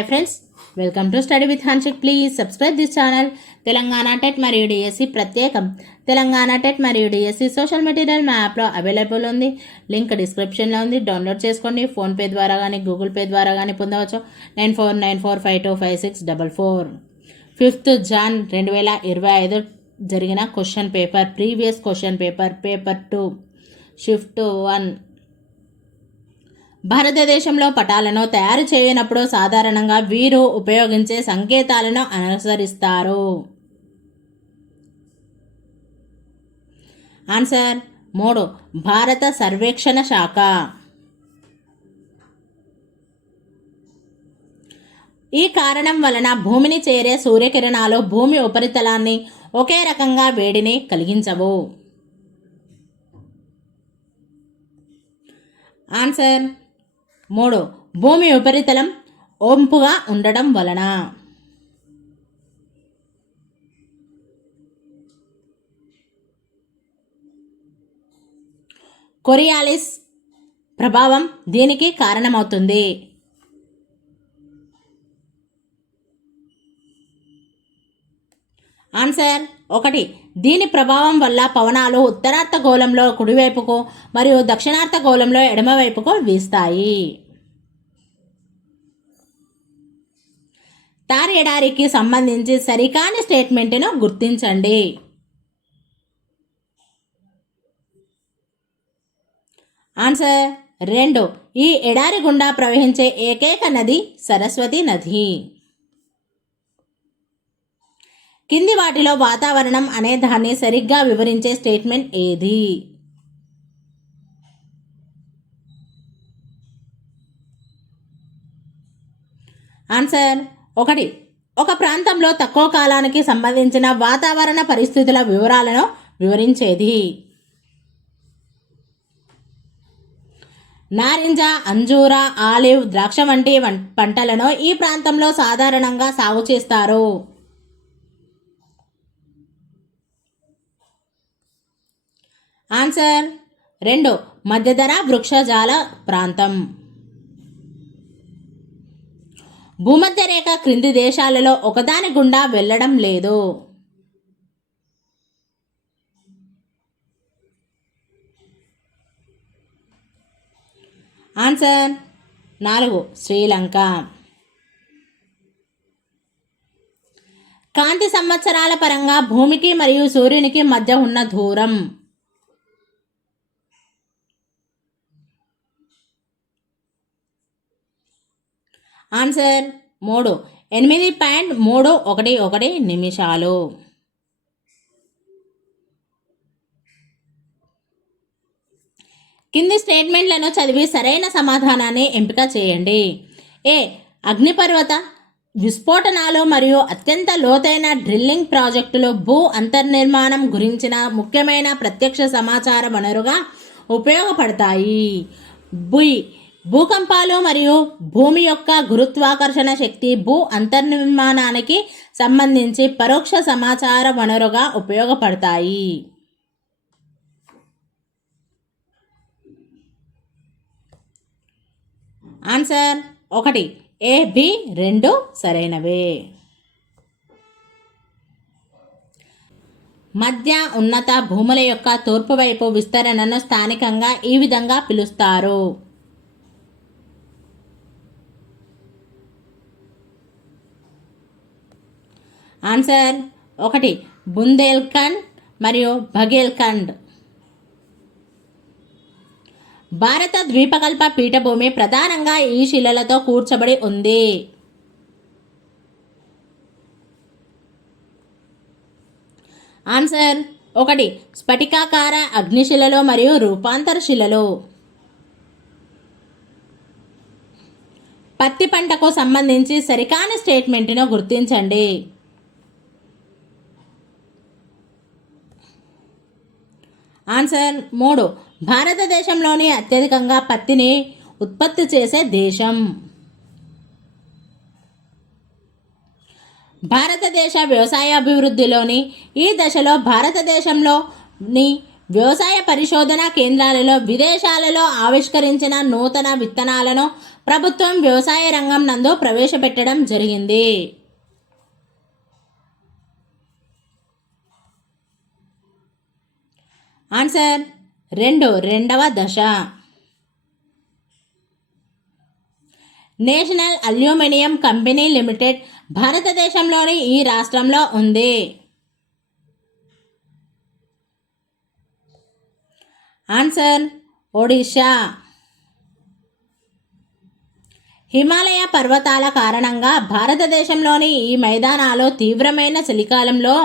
Hi friends, welcome to study with Hanshik. Please subscribe this channel. Telangana TET మరియు DSC ప్రత్యేకం. Telangana TET మరియు DSC social material మా యాప్లో available ఉంది. లింక్ డిస్క్రిప్షన్లో ఉంది. డౌన్లోడ్ చేసుకోండి. ఫోన్పే ద్వారా కానీ గూగుల్ పే ద్వారా కానీ పొందవచ్చు. 9494525644. 5th Jan 2025 జరిగిన question paper, previous question paper, paper 2 shift 1. భారతదేశంలో పటాలను తయారు చేయనప్పుడు సాధారణంగా వీరు ఉపయోగించే సంకేతాలను అనుసరిస్తారు. ఆన్సర్ 3 భారత సర్వేక్షణ శాఖ. ఈ కారణం వలన భూమిని చేరే సూర్యకిరణాలు భూమి ఉపరితలాన్ని ఒకే రకంగా వేడిని కలిగించవు. ఆన్సర్ 3 భూమి ఉపరితలం వంపుగా ఉండడం వలన. కొరియాలిస్ ప్రభావం దీనికి కారణమవుతుంది. ఆన్సర్ 1 దీని ప్రభావం వల్ల పవనాలు ఉత్తరార్ధగోళంలో కుడివైపుకు మరియు దక్షిణార్ధగోళంలో ఎడమవైపుకు వీస్తాయి. థార్ ఎడారికి సంబంధించి సరికాని స్టేట్మెంట్ను గుర్తించండి. ఆన్సర్ 2 ఈ ఎడారి గుండా ప్రవహించే ఏకైక నది సరస్వతి నది. కింది వాటిలో వాతావరణం అనే దాన్ని సరిగ్గా వివరించే స్టేట్మెంట్ ఏది? ఆన్సర్ 1 ఒక ప్రాంతంలో తక్కువ కాలానికి సంబంధించిన వాతావరణ పరిస్థితుల వివరాలను వివరించేది. నారింజ, అంజూర, ఆలివ్, ద్రాక్ష వంటి పంటలను ఈ ప్రాంతంలో సాధారణంగా సాగు చేస్తారు. ఆన్సర్ 2 మధ్యధరా వృక్షజాల ప్రాంతం. భూమధ్య రేఖ క్రింది దేశాలలో ఒకదాని గుండా వెళ్ళడం లేదు. ఆన్సర్ 4 శ్రీలంక. కాంతి సంవత్సరాల పరంగా భూమికి మరియు సూర్యునికి మధ్య ఉన్న దూరం. ఆన్సర్ 3 8.311 నిమిషాలు. కింది స్టేట్మెంట్లను చదివి సరైన సమాధానాన్ని ఎంపిక చేయండి. ఏ అగ్నిపర్వత విస్ఫోటనాలు మరియు అత్యంత లోతైన డ్రిల్లింగ్ ప్రాజెక్టులు భూ అంతర్నిర్మాణం గురించిన ముఖ్యమైన ప్రత్యక్ష సమాచార వనరుగా ఉపయోగపడతాయి. భూకంపాలు మరియు భూమి యొక్క గురుత్వాకర్షణ శక్తి భూ అంతర్నిర్మాణానికి సంబంధించి పరోక్ష సమాచార వనరుగా ఉపయోగపడతాయి. ఆన్సర్ 1 A, B 2 సరైనవే. మధ్య ఉన్నత భూముల యొక్క తూర్పు వైపు విస్తరణను స్థానికంగా ఈ విధంగా పిలుస్తారు. ఆన్సర్ 1 బుందేల్ఖండ్ మరియు బఘేల్ఖండ్. భారత ద్వీపకల్ప పీఠభూమి ప్రధానంగా ఈ శిలలతో కూర్చబడి ఉంది. ఆన్సర్ 1 స్ఫటికాకార అగ్నిశిలలు మరియు రూపాంతర శిలలు. పత్తి పంటకు సంబంధించి సరికాని స్టేట్మెంట్ను గుర్తించండి. ఆన్సర్ 3 భారతదేశంలోని అత్యధికంగా పత్తిని ఉత్పత్తి చేసే దేశం. భారతదేశ వ్యవసాయ అభివృద్ధిలోని ఈ దశలో భారతదేశంలోని వ్యవసాయ పరిశోధనా కేంద్రాలలో విదేశాలలో ఆవిష్కరించిన నూతన విత్తనాలను ప్రభుత్వం వ్యవసాయ రంగం నందు ప్రవేశపెట్టడం జరిగింది? ఆన్సర్ 2, రెండవ దశ. నేషనల్ అల్యూమినియం కంపెనీ లిమిటెడ్ భారతదేశంలోని ఈ రాష్ట్రంలో ఉంది? ఆన్సర్ ఒడిషా. హిమాలయ పర్వతాల కారణంగా భారతదేశంలోని ఈ మైదానాలు తీవ్రమైన చలికాలంలో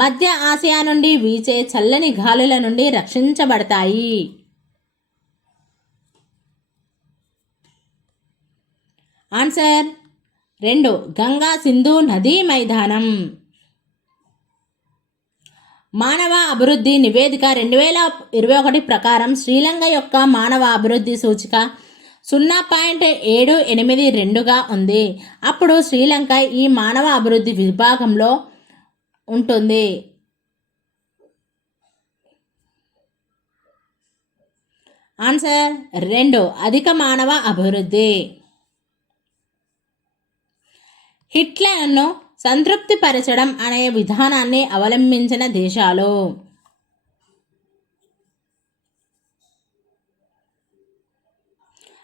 మధ్య ఆసియా నుండి వీచే చల్లని గాలుల నుండి రక్షించబడతాయి. ఆన్సర్ 2, గంగా సింధు నదీ మైదానం. మానవ అభివృద్ధి నివేదిక 2021 ప్రకారం శ్రీలంక యొక్క మానవ అభివృద్ధి సూచిక 0.782గా ఉంది. అప్పుడు శ్రీలంక ఈ మానవ అభివృద్ధి విభాగంలో ఉంటుంది. ఆన్సర్ 2, అధిక మానవ అభివృద్ధి. హిట్లర్ను సంతృప్తిపరచడం అనే విధానాన్ని అవలంబించిన దేశాలు?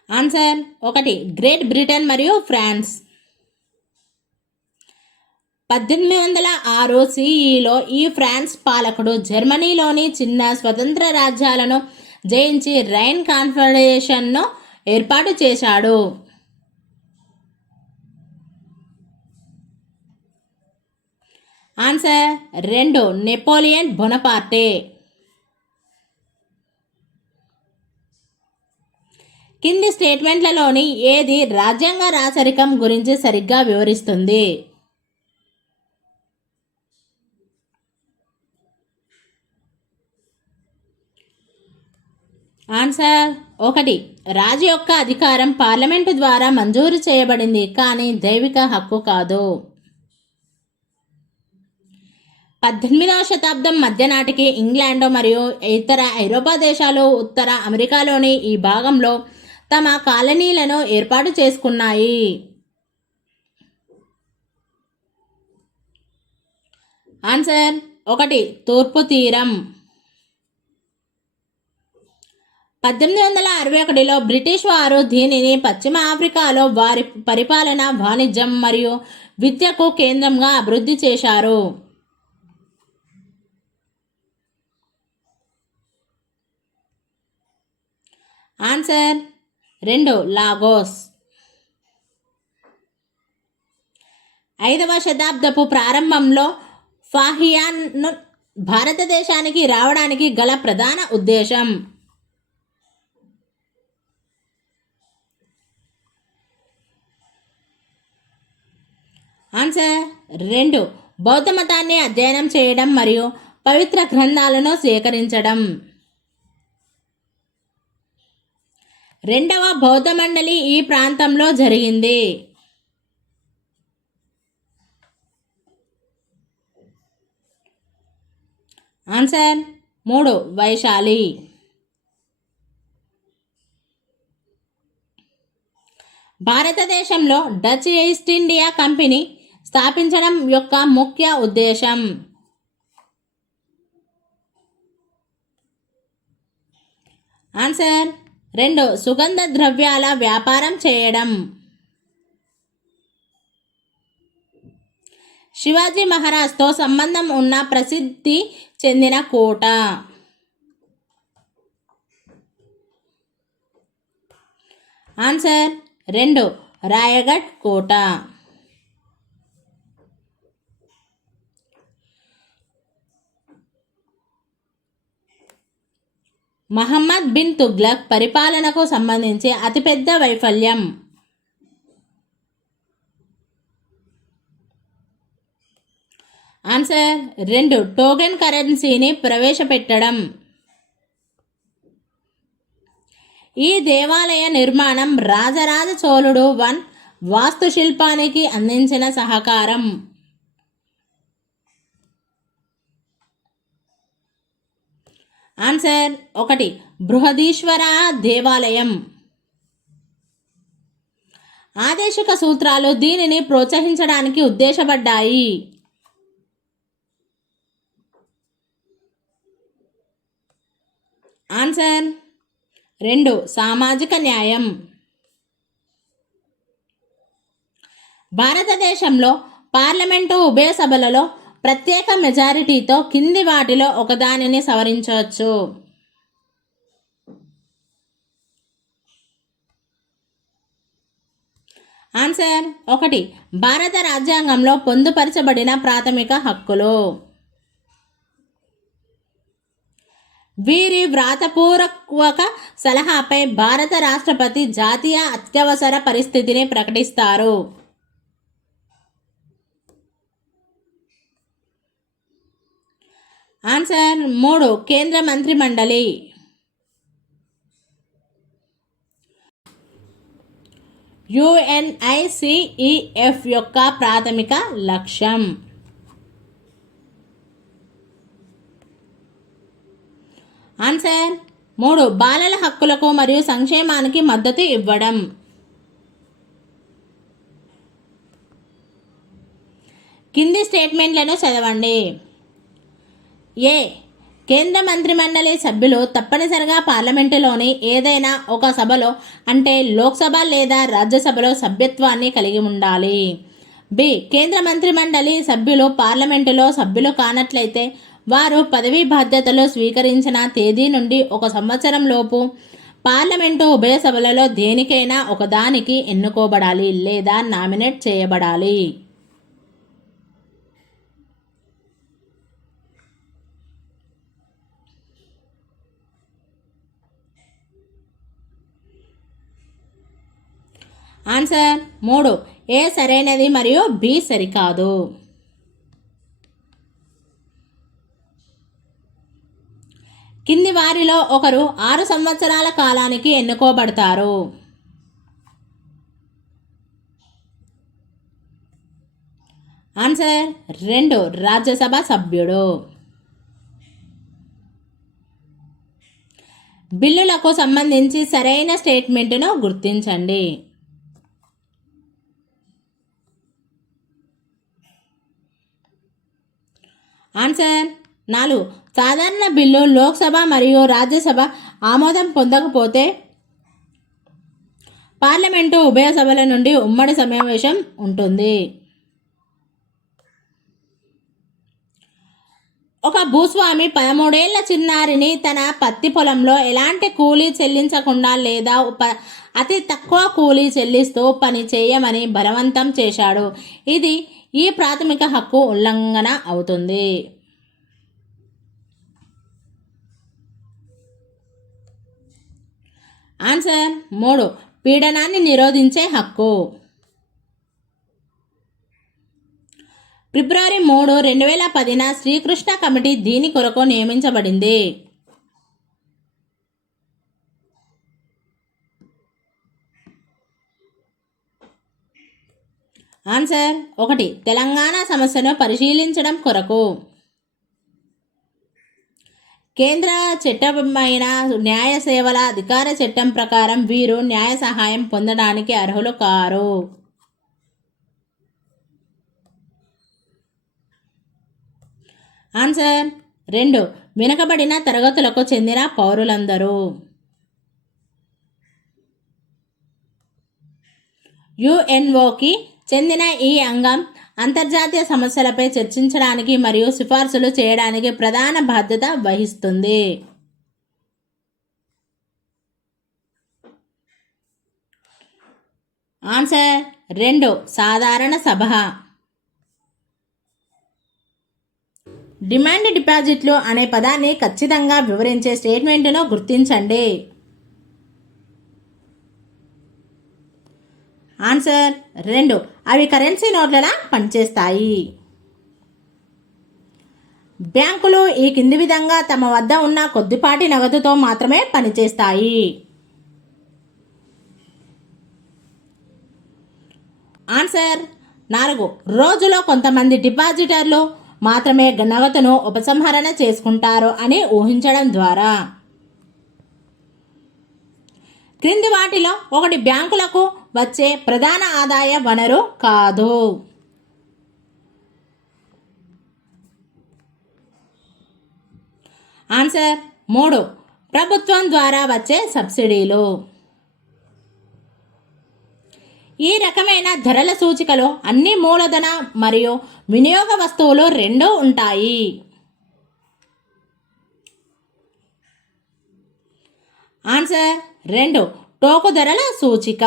ఆన్సర్ 1, గ్రేట్ బ్రిటన్ మరియు ఫ్రాన్స్. 1806 CEలో ఈ ఫ్రాన్స్ పాలకుడు జర్మనీలోని చిన్న స్వతంత్ర రాజ్యాలను జయించి రైన్ కాన్ఫెడరేషన్ను ఏర్పాటు చేశాడు. Answer 2, Napoleon Bonaparte. కింది స్టేట్మెంట్లలోని ఏది రాజ్యాంగ రాచరికం గురించి సరిగ్గా వివరిస్తుంది? ఆన్సర్ 1, రాజు యొక్క అధికారం పార్లమెంటు ద్వారా మంజూరు చేయబడింది కానీ దైవిక హక్కు కాదు. 18వ శతాబ్దం మధ్య నాటికి ఇంగ్లాండ్ మరియు ఇతర ఐరోపా దేశాలు ఉత్తర అమెరికాలోని ఈ భాగంలో తమ కాలనీలను ఏర్పాటు చేసుకున్నాయి. ఆన్సర్ 1, తూర్పు తీరం. 1861లో బ్రిటిష్ వారు దీనిని పశ్చిమ ఆఫ్రికాలో వారి పరిపాలన, వాణిజ్యం మరియు విద్యకు కేంద్రంగా అభివృద్ధి చేశారు. Answer 2, Lagos. 5వ శతాబ్దపు ప్రారంభంలో ఫాహియాన్ భారతదేశానికి రావడానికి గల ప్రధాన ఉద్దేశం? ఆన్సర్ 2, బౌద్ధ మతాన్ని అధ్యయనం చేయడం మరియు పవిత్ర గ్రంథాలను సేకరించడం. 2వ బౌద్ధ మండలి ఈ ప్రాంతంలో జరిగింది. ఆన్సర్ 3, వైశాలి. భారతదేశంలో డచ్ ఈస్ట్ ఇండియా కంపెనీ స్థాపించడం యొక్క ముఖ్య ఉద్దేశం? ఆన్సర్ 2, సుగంధ ద్రవ్యాల వ్యాపారం చేయడం. శివాజీ మహారాజ్తో సంబంధం ఉన్న ప్రసిద్ధి చెందిన కోట? ఆన్సర్ 2, రాయగఢ్ కోట. మహమ్మద్ బిన్ తుగ్లక్ పరిపాలనకు సంబంధించి అతిపెద్ద వైఫల్యం? ఆన్సర్ 2, టోకెన్ కరెన్సీని ప్రవేశపెట్టడం. ఈ దేవాలయ నిర్మాణం రాజరాజ చోళుడు 1 వాస్తుశిల్పానికి అందించిన సహకారం? ఆన్సర్ 1, బృహదీశ్వర దేవాలయం. ఆదేశిక సూత్రాలు దీనిని ప్రోత్సహించడానికి ఉద్దేశపడ్డాయి. ఆన్సర్ 2 సామాజిక న్యాయం. భారతదేశంలో పార్లమెంటు ఉభయ సభలలో ప్రత్యేక మెజారిటీతో కింది వాటిలో ఒకదానిని సవరించవచ్చు. ఆన్సర్ 1 భారత రాజ్యాంగంలో పొందుపరచబడిన ప్రాథమిక హక్కులు. వీరి వ్రాతపూర్వక సలహాపై భారత రాష్ట్రపతి జాతీయ అత్యవసర పరిస్థితిని ప్రకటిస్తారు. ఆన్సర్ 3 కేంద్ర మంత్రి మండలి. UNICEF యొక్క ప్రాథమిక లక్ష్యం. ఆన్సర్ 3 బాలల హక్కులకు మరియు సంక్షేమానికి మద్దతు ఇవ్వడం. కింది స్టేట్మెంట్లను చదవండి. ఏ కేంద్ర మంత్రిమండలి సభ్యులు తప్పనిసరిగా పార్లమెంటులోని ఏదైనా ఒక సభలో అంటే లోక్సభ లేదా రాజ్యసభలో సభ్యత్వాన్ని కలిగి ఉండాలి. బి కేంద్ర మంత్రిమండలి సభ్యులు పార్లమెంటులో సభ్యులు కానట్లయితే వారు పదవీ బాధ్యతలు స్వీకరించిన తేదీ నుండి 1 సంవత్సరం లోపు పార్లమెంటు ఉభయ సభలలో దేనికైనా ఒకదానికి ఎన్నుకోబడాలి లేదా నామినేట్ చేయబడాలి. ఆన్సర్ 3 ఏ సరైనది మరియు బి సరికాదు. కింది వారిలో ఒకరు 6 సంవత్సరాల కాలానికి ఎన్నుకోబడతారు. ఆన్సర్ 2 రాజ్యసభ సభ్యుడు. బిల్లులకు సంబంధించి సరైన స్టేట్మెంట్ను గుర్తించండి. ఆన్సర్ 4 సాధారణ బిల్లు లోక్సభ మరియు రాజ్యసభ ఆమోదం పొందకపోతే పార్లమెంటు ఉభయ సభల నుండి ఉమ్మడి సమావేశం ఉంటుంది. ఒక భూస్వామి 13 ఏళ్ల చిన్నారిని తన పత్తి పొలంలో ఎలాంటి కూలీ చెల్లించకుండా లేదా అతి తక్కువ కూలీ చెల్లిస్తూ పని చేయమని బలవంతం చేశాడు. ఇది ఈ ప్రాథమిక హక్కు ఉల్లంఘన అవుతుంది. ఆన్సర్ 3 పీడనాన్ని నిరోధించే హక్కు. ఫిబ్రవరి 3, 2010న శ్రీకృష్ణ కమిటీ దీని కొరకు నియమించబడింది. ఆన్సర్ 1 తెలంగాణ సమస్యను పరిశీలించడం కొరకు. కేంద్ర చట్టమైన న్యాయ సేవల అధికార చట్టం ప్రకారం వీరు న్యాయ సహాయం పొందడానికి అర్హులు కారు. ఆన్సర్ 2 వెనుకబడిన తరగతులకు చెందిన పౌరులందరూ. UNOకి చెందిన ఈ అంగం అంతర్జాతీయ సమస్యలపై చర్చించడానికి మరియు సిఫార్సులు చేయడానికి ప్రధాన బాధ్యత వహిస్తుంది. ఆన్సర్ 2 సాధారణ సభ. డిమాండ్ డిపాజిట్లు అనే పదాన్ని ఖచ్చితంగా వివరించే స్టేట్మెంట్ను గుర్తించండి. ఆన్సర్ 2 అవి కరెన్సీ నోట్లలా పనిచేస్తాయి. బ్యాంకులు ఈ కింది విధంగా తమ వద్ద ఉన్న కొద్దిపాటి నగదుతో మాత్రమే పనిచేస్తాయి. ఆన్సర్ 4 రోజులో కొంతమంది డిపాజిటర్లు మాత్రమే నగదును ఉపసంహరణ చేసుకుంటారు అని ఊహించడం ద్వారా. క్రింది వాటిలో ఒకటి బ్యాంకులకు వచ్చే ప్రధాన ఆదాయ వనరు కాదు. ఆన్సర్ 3 ప్రభుత్వం ద్వారా వచ్చే సబ్సిడీలు. ఈ రకమైన ధరల సూచికలో అన్ని మూలధన మరియు వినియోగ వస్తువులు రెండూ ఉంటాయి. ఆన్సర్ 2 టోకు ధరల సూచిక.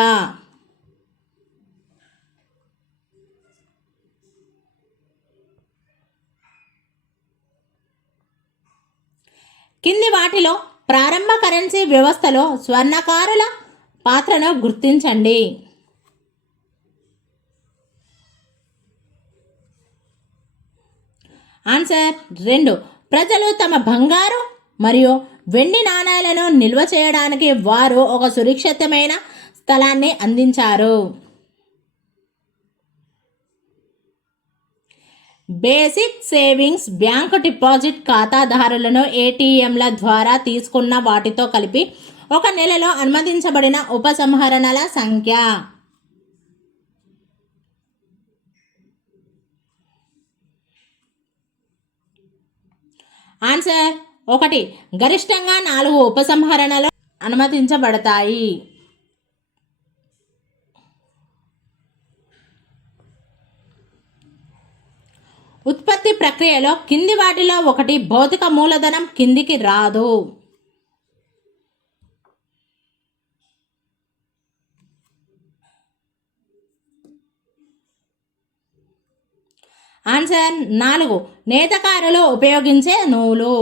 కింది వాటిలో ప్రారంభ కరెన్సీ వ్యవస్థలో స్వర్ణకారుల పాత్రను గుర్తించండి. ఆన్సర్ 2 ప్రజలు తమ బంగారు మరియు వెండి నాణేలను నిల్వ చేయడానికి వారు ఒక సురక్షితమైన స్థలాన్ని అందించారు. బేసిక్ సేవింగ్స్ బ్యాంకు డిపాజిట్ ఖాతాదారులను ఏటీఎంల ద్వారా తీసుకున్న వాటితో కలిపి ఒక నెలలో అనుమతించబడిన ఉపసంహరణల సంఖ్య. ఆన్సర్ 1 గరిష్టంగా 4 ఉపసంహరణలు అనుమతించబడతాయి. ఉత్పత్తి ప్రక్రియలో కింది వాటిలో ఒకటి భౌతిక మూలధనం కిందికి రాదు. ఆన్సర్ 4 నేతకారులు ఉపయోగించే నూలు.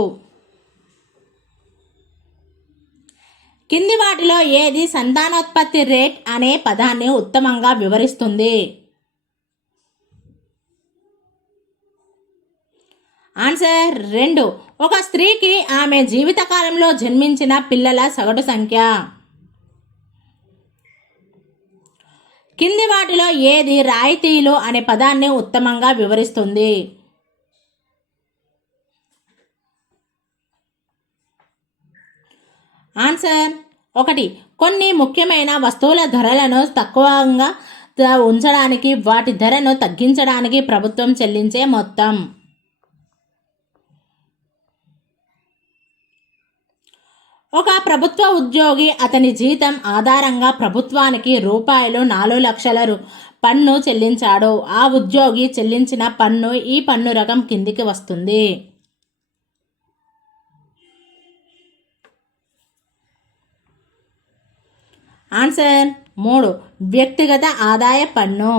కింది వాటిలో ఏది సంతానోత్పత్తి రేట్ అనే పదాన్ని ఉత్తమంగా వివరిస్తుంది? ఆన్సర్ 2 ఒక స్త్రీకి ఆమె జీవితకాలంలో జన్మించిన పిల్లల సగటు సంఖ్య. కింది వాటిలో ఏది రాయితీలు అనే పదాన్ని ఉత్తమంగా వివరిస్తుంది? ఆన్సర్ 1 కొన్ని ముఖ్యమైన వస్తువుల ధరలను తక్కువగా ఉంచడానికి వాటి ధరను తగ్గించడానికి ప్రభుత్వం చెల్లించే మొత్తం. ఒక ప్రభుత్వ ఉద్యోగి అతని జీతం ఆధారంగా ప్రభుత్వానికి రూపాయలు 4 లక్షల పన్ను చెల్లించాడు. ఆ ఉద్యోగి చెల్లించిన పన్ను ఈ పన్ను రకం కిందికి వస్తుంది. ఆన్సర్ 3 వ్యక్తిగత ఆదాయ పన్ను.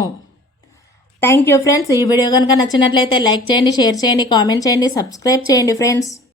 Thank you friends. ఈ వీడియో కనుక నచ్చినట్లయితే లైక్ చేయండి, షేర్ చేయండి, కామెంట్ చేయండి, సబ్స్క్రైబ్ చేయండి ఫ్రెండ్స్.